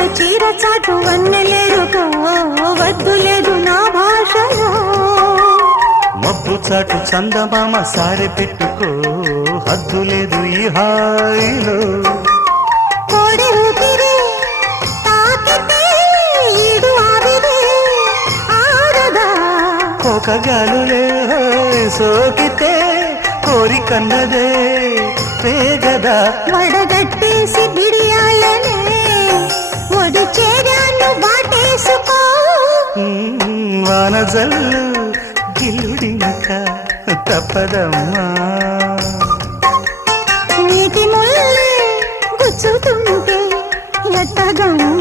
లేదు చీర చాటు వన్నెలేరుకో వద్దు లేదు నా భాషలో మబ్బు చాటు చందమామ సారె పెట్టుకో హద్దు లేదు ఈ హాయిలో. ఒక గాలులే సోకితే కోరికన్నదే పేగదా వడగట్టేసి వానజల్లు వాన గిల్లుడినక తప్పదమ్మా. నీటి ముల్లే గుచ్చుతుంటే ఎట్టగమ్మ?